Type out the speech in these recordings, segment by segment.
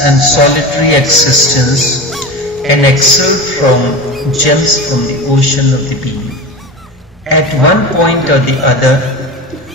and solitary existence and exert from gems from the ocean of the being. At one point or the other,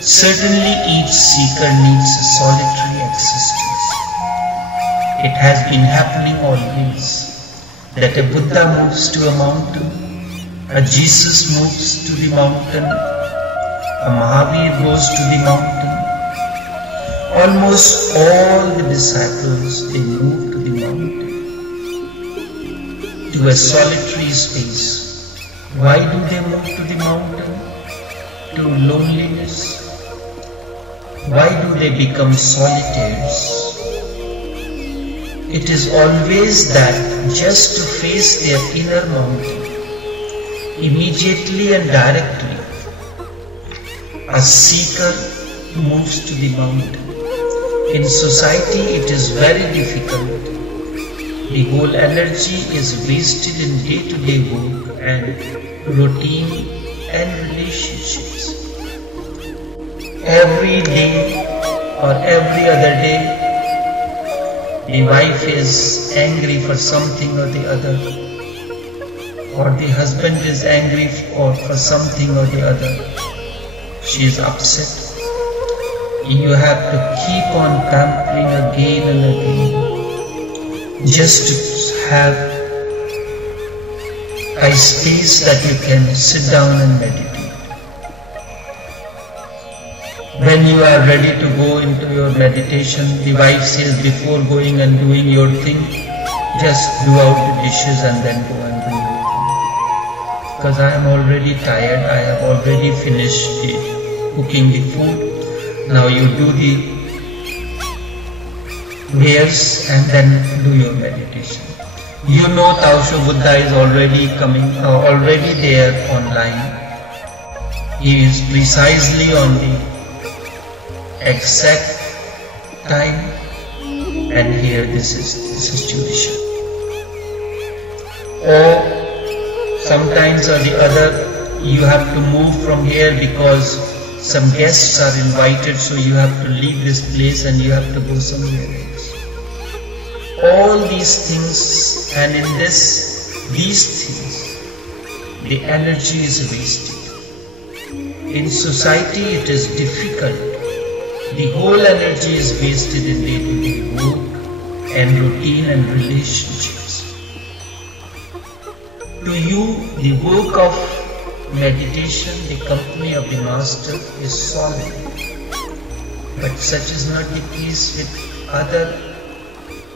certainly each seeker needs a solitary existence. It has been happening always, that a Buddha moves to a mountain, a Jesus moves to the mountain, a Mahavir goes to the mountain. Almost all the disciples, they move to the mountain, to a solitary space. Why do they move to the mountain? To loneliness. Why do they become solitaires? It is always that just to face their inner mountain, immediately and directly, a seeker moves to the mountain. In society it is very difficult. The whole energy is wasted in day-to-day work and routine and relationships. Every day or every other day, the wife is angry for something or the other, or the husband is angry for something or the other. She is upset. You have to keep on pampering again and again, just to have a space that you can sit down and meditate. When you are ready to go into your meditation, the wife says, before going and doing your thing, just do out the dishes and then go and do your thing. Because I am already tired, I have already finished cooking the food. Now you do the wares and then do your meditation. You know Taosho Buddha is already already there online. He is precisely on the exact time, and here this is the situation. Or sometimes or the other, you have to move from here because some guests are invited, so you have to leave this place and you have to go somewhere else. All these things, and in these things, the energy is wasted. In society it is difficult. The whole energy is wasted in day-to-day work and routine and relationships. To you, the work of meditation, the company of the Master is solid. But such is not the case with other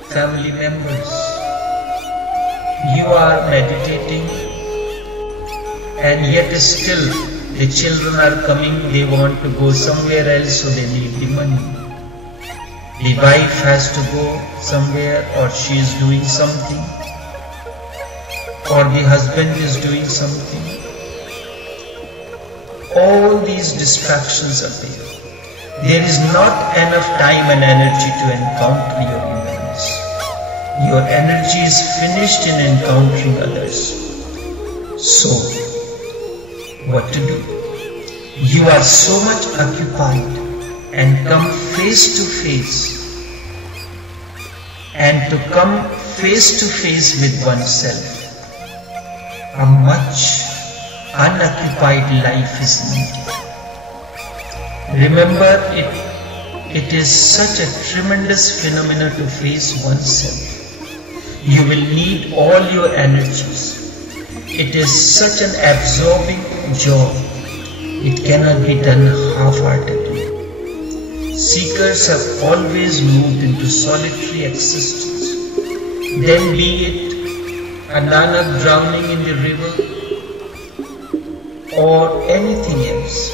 family members. You are meditating and yet still the children are coming, they want to go somewhere else, so they need the money. The wife has to go somewhere, or she is doing something, or the husband is doing something. All these distractions appear. There is not enough time and energy to encounter your innerness. Your energy is finished in encountering others. So, what to do? You are so much occupied and come face to face. And to come face to face with oneself, a much unoccupied life is needed. Remember, it is such a tremendous phenomenon to face oneself. You will need all your energies. It is such an absorbing job. It cannot be done half-heartedly. Seekers have always moved into solitary existence. Then be it a Nanak drowning in the river or anything else.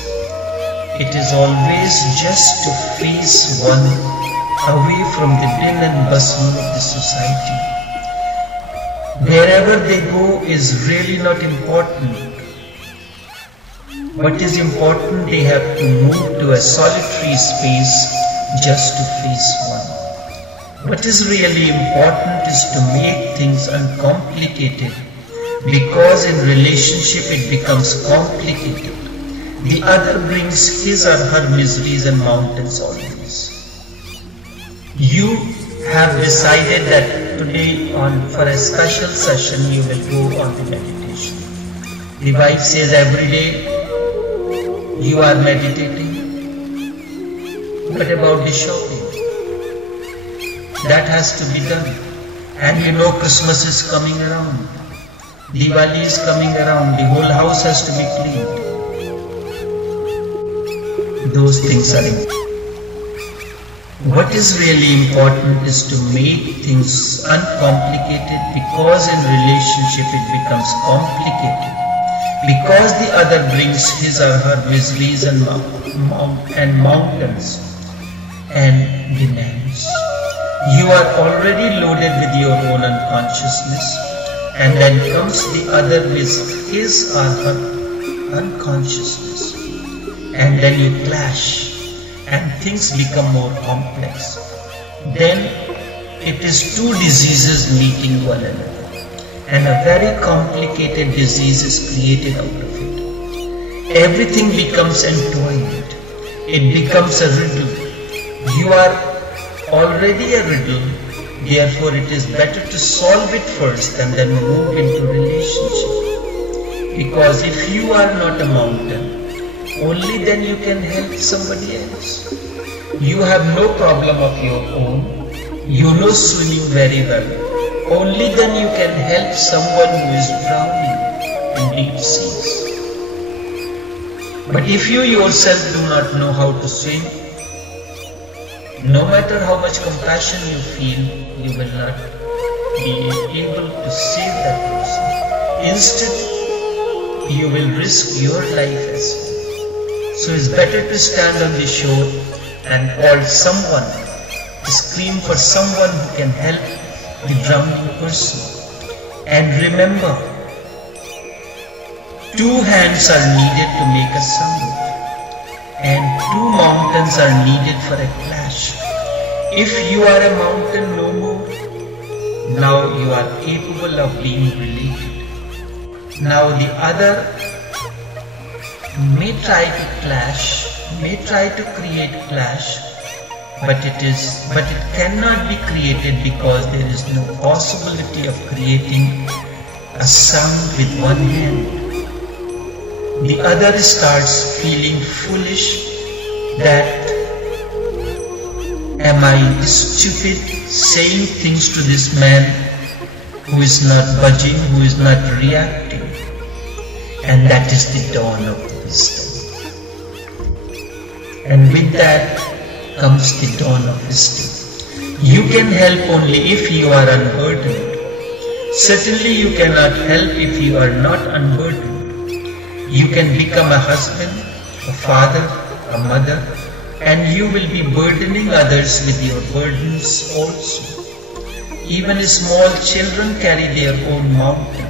It is always just to face one away from the din and bustle of the society. Wherever they go is really not important. What is important, they have to move to a solitary space just to face one. What is really important is to make things uncomplicated, because in relationship it becomes complicated. The other brings his or her miseries and mountains always. You have decided that today for a special session you will go on the meditation. The wife says every day you are meditating. What about the shopping? That has to be done. And you know Christmas is coming around. Diwali is coming around. The whole house has to be cleaned. Those things are important. What is really important is to make things uncomplicated, because in relationship it becomes complicated. Because the other brings his or her miseries and mountains and demands. You are already loaded with your own unconsciousness, and then comes the other with his or her unconsciousness, and then you clash and things become more complex. Then it is two diseases meeting one another, and a very complicated disease is created out of it. Everything becomes entwined. It becomes a riddle. You are already a riddle, therefore it is better to solve it first and then move into relationship. Because if you are not a mountain, only then you can help somebody else. You have no problem of your own. You know swimming very well. Only then you can help someone who is drowning in deep seas. But if you yourself do not know how to swim, no matter how much compassion you feel, you will not be able to save that person. Instead, you will risk your life as well. So it's better to stand on the shore and call someone, scream for someone who can help the drowning person. And remember, two hands are needed to make a sound, and two mountains are needed for a clash. If you are a mountain no more, now you are capable of being related. Now the other may try to clash, may try to create clash, but it cannot be created because there is no possibility of creating a sound with one hand. The other starts feeling foolish that am I stupid saying things to this man who is not budging, who is not reacting. And that is the dawn of wisdom. And with that comes the dawn of wisdom. You can help only if you are unburdened. Certainly you cannot help if you are not unburdened. You can become a husband, a father, a mother, and you will be burdening others with your burdens also. Even small children carry their own mountain.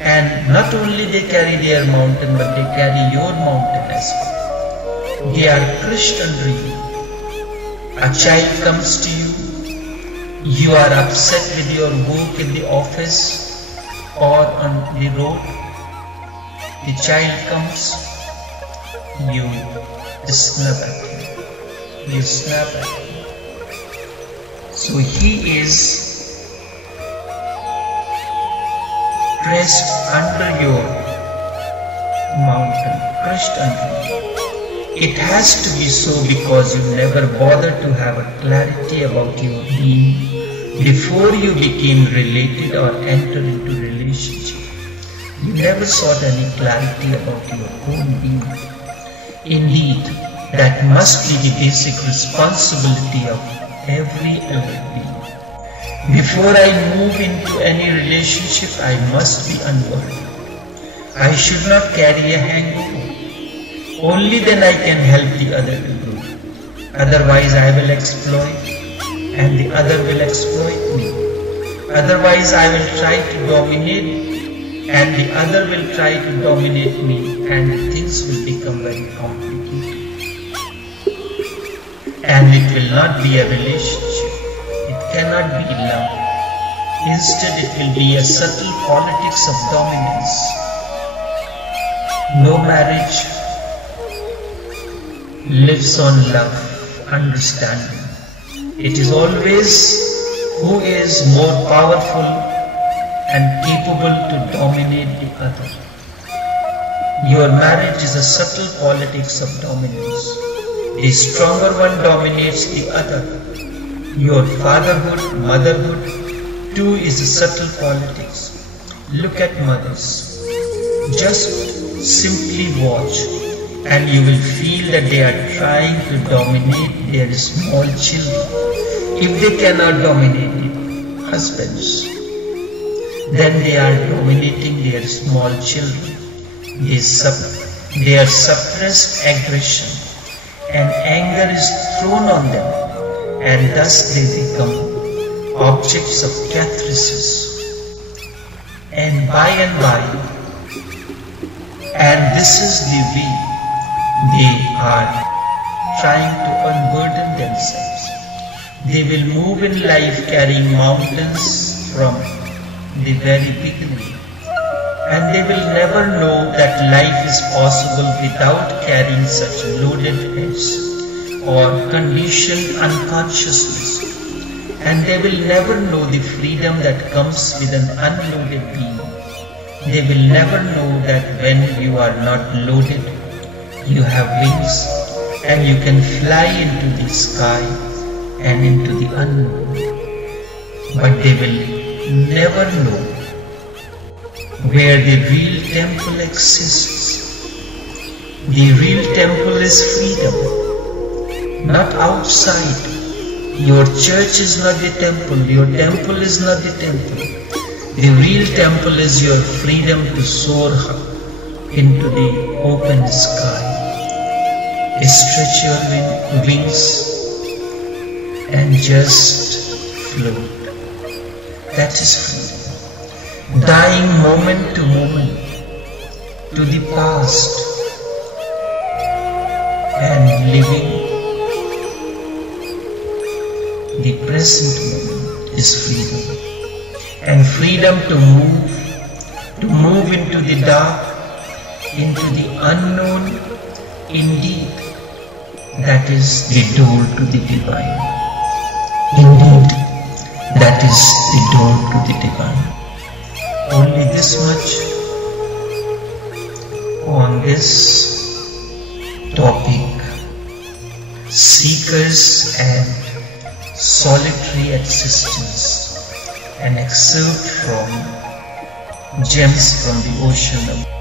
And not only they carry their mountain, but they carry your mountain as well. They are crushed under you. A child comes to you. You are upset with your work in the office or on the road. The child comes, you snap at him. You snap at him. So he is pressed under your mountain, crushed under you. It has to be so because you never bothered to have a clarity about your being before you became related or entered into relationship. You never sought any clarity about your own being. Indeed, that must be the basic responsibility of every other being. Before I move into any relationship, I must be unburdened. I should not carry a hangover. Only then I can help the other to grow. Otherwise I will exploit and the other will exploit me. Otherwise I will try to dominate and the other will try to dominate me, and things will become very complicated. And it will not be a relationship. It cannot be love. Instead it will be a subtle politics of dominance. No marriage lives on love, understanding. It is always who is more powerful and capable to dominate the other. Your marriage is a subtle politics of dominance. The stronger one dominates the other. Your fatherhood, motherhood too is a subtle politics. Look at mothers. Just simply watch and you will feel that they are trying to dominate their small children. If they cannot dominate the husbands, then they are dominating their small children. Their suppressed aggression and anger is thrown on them, and thus they become objects of catharsis. And by, and this is the way they are trying to unburden themselves. They will move in life carrying mountains from the very beginning. And they will never know that life is possible without carrying such loaded heads or conditioned unconsciousness. And they will never know the freedom that comes with an unloaded being. They will never know that when you are not loaded, you have wings and you can fly into the sky and into the unknown. But they will never know where the real temple exists. The real temple is freedom, not outside. Your church is not the temple, your temple is not the temple. The real temple is your freedom to soar into the open sky. Stretch your wings and just float. That is freedom. Dying moment to moment to the past and living the present moment is freedom. And freedom to move into the dark, into the unknown, indeed, that is the door to the divine. Indeed, that is the door to the divine. Only this much on this topic, seekers and solitary existence. An excerpt from Gems from the Ocean of